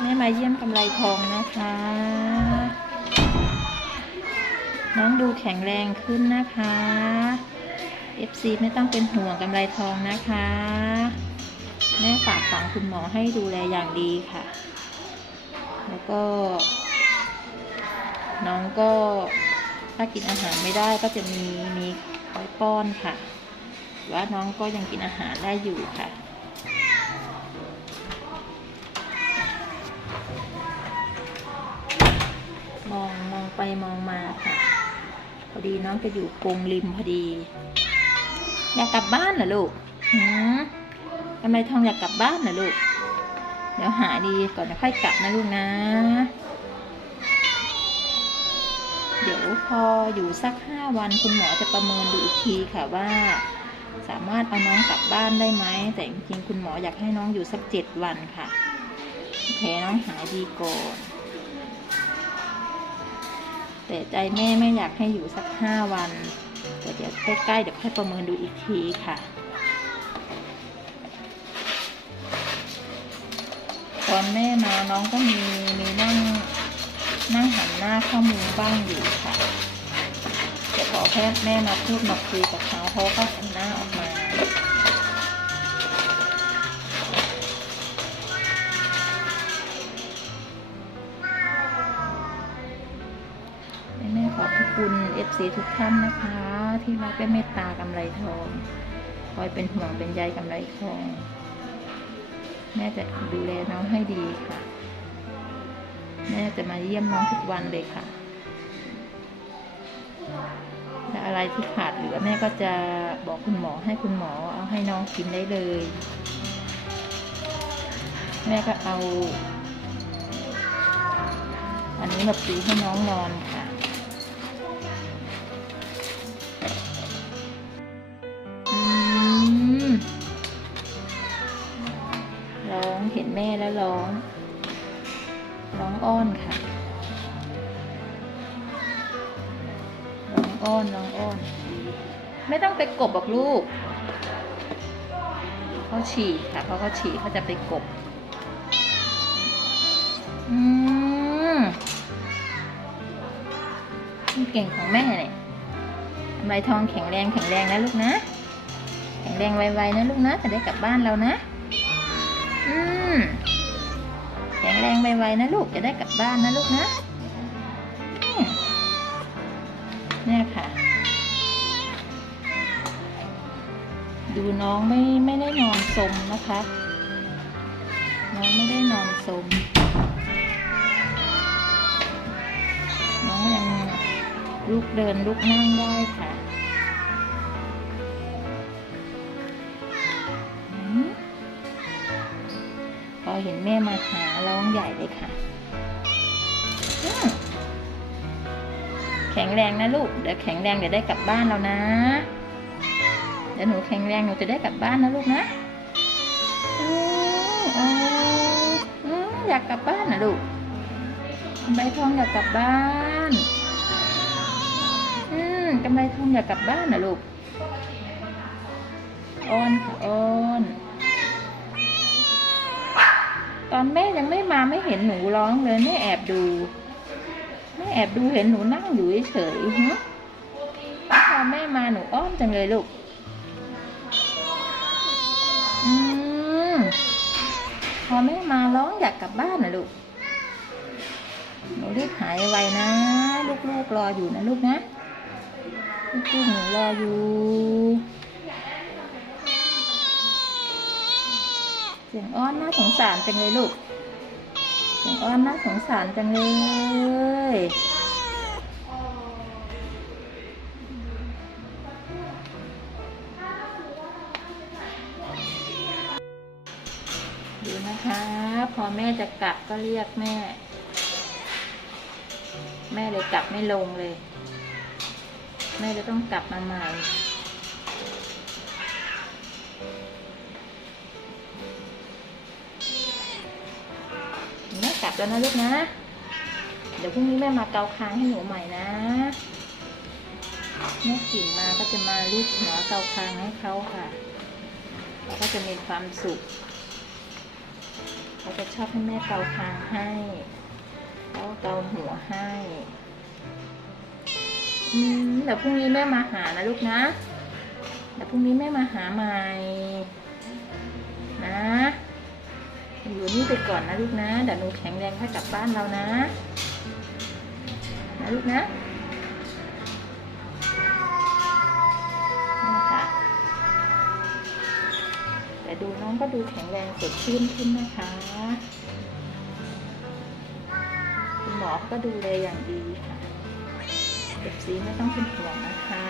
แม่มาเยี่ยมกำไรทองนะคะ น้องดูแข็งแรงขึ้นนะคะ FC ไม่ต้องเป็นห่วงกำไรทองนะคะ แม่ฝากฝังคุณหมอให้ดูแลอย่างดีค่ะ แล้วก็ น้องก็ถ้ากินอาหารไม่ได้ก็จะมีมีคอยป้อนค่ะว่าน้องก็ยังกินอาหารได้อยู่ค่ะ มองมองไปมองมาค่ะ พอดีน้องจะอยู่กรงริมพอดี อยากกลับบ้านเหรอลูกหืมทำไมทองอยากกลับบ้านเหรอลูก เดี๋ยวหาดีก่อนจะค่อยกลับนะลูกนะ เดี๋ยวพออยู่สักห้าวันคุณหมอจะประเมินดูอีกทีค่ะว่า สามารถเอาน้องกลับบ้านได้ไหม แต่จริงๆคุณหมออยากให้น้องอยู่สักเจ็ดวันค่ะแผลน้องหายดีก่อน แต่ใจแม่ไม่อยากให้อยู่สักห้าวันแต่เดี๋ยวใกล้ๆเดี๋ยวค่อยประเมินดูอีกทีค่ะตอนแม่มาน้องก็มีมีนั่งนั่งหันหน้าเข้ามุมบ้างอยู่ค่ะแต่พอแพทย์แม่มาพูดมาคุยกับเขาเขาก็หันหน้าออกมา ขอบพระคุณ FC ทุกท่านนะคะ ที่รักและเมตตากำไรทอง คอยเป็นห่วงเป็นใยกำไรทอง แม่จะดูแลน้องให้ดีค่ะ แม่จะมาเยี่ยมน้องทุกวันเลยค่ะและอะไรที่ขาดเหลือแม่ก็จะบอกคุณหมอให้คุณหมอเอาให้น้องกินได้เลย แม่ก็เอา อันนี้มาปูให้น้องนอนค่ะ ม่แล้องร้องอ้อนค่ะร้องอ้อนร้องอ้อน ไม่ต้องไปกบบอกลูก เขาฉี่ค่ะเพราะเขาฉี่เขาจะไปกบ อืมเก่งของแม่เนี่ยทำไรทองแข็งแรงแข็งแรงนะลูกนะ แข็งแรงไวๆนะลูกนะจะได้กลับบ้านเรานะ อืม แข็งแรงไวๆนะลูกจะได้กลับบ้านนะลูกนะ เนี่ยค่ะ ดูน้องไม่ไม่ได้นอนสมนะคะ น้องไม่ได้นอนสม น้องยังลุกเดินลุกนั่งได้ค่ะ เห็นแม่มาหาร้องใหญ่เลยค่ะ แข็งแรงนะลูก เดี๋ยวแข็งแรงเดี๋ยวได้กลับบ้านแล้วนะ เดี๋ยวหนูแข็งแรงหนูจะได้กลับบ้านนะลูกนะอยากกลับบ้านนะลูกกำไรทองอยากกลับบ้านอืมกำไรทองอยากกลับบ้านนะลูกอ้อนค่ะอ้อน อนแม่ยังไม่มาไม่เห็นหนูร้องเลยแม่แอบดูแม่แอบดูเห็นหนูนั่งอยู่เฉยๆฮะพอแม่มาหนูอ้อนจังเลยลูกอืมพอแม่มาร้องอยากกลับบ้านนะลูกหนูรีบหายไวนะ ลูกๆรออยู่นะลูกนะลูกๆหนูรออยู่ เสียงอ้อนน่าสงสารจังเลยลูก เสียงอ้อนน่าสงสารจังเลยดูนะคะ พอแม่จะกลับก็เรียกแม่ แม่เลยกลับไม่ลงเลย แม่จะต้องกลับมาใหม่ ลับแล้วนะลูกนะ เดี๋ยวพรุ่งนี้แม่มาเกาคางให้หนูใหม่นะแม่กิ่งมาก็จะมาลูบหัวเกาคางให้เขาค่ะแล้วก็จะมีความสุขเขาจะชอบให้แม่เกาคางให้แล้วเกาหัวให้อืมเดี๋ยวพรุ่งนี้แม่มาหานะลูกนะเดี๋ยวพรุ่งนี้แม่มาหาใหม่นะ อยู่นี่ไปก่อนนะลูกนะเดี๋ยวหนูแข็งแรงค่อยกลับบ้านเรานะ นะลูกนะนี่ค่ะแต่ดูน้องก็ดูแข็งแรงสดชื่นขึ้นนะคะคุณหมอก็ดูแลอย่างดีค่ะเจ็บซีไม่ต้องเป็นห่วงนะคะ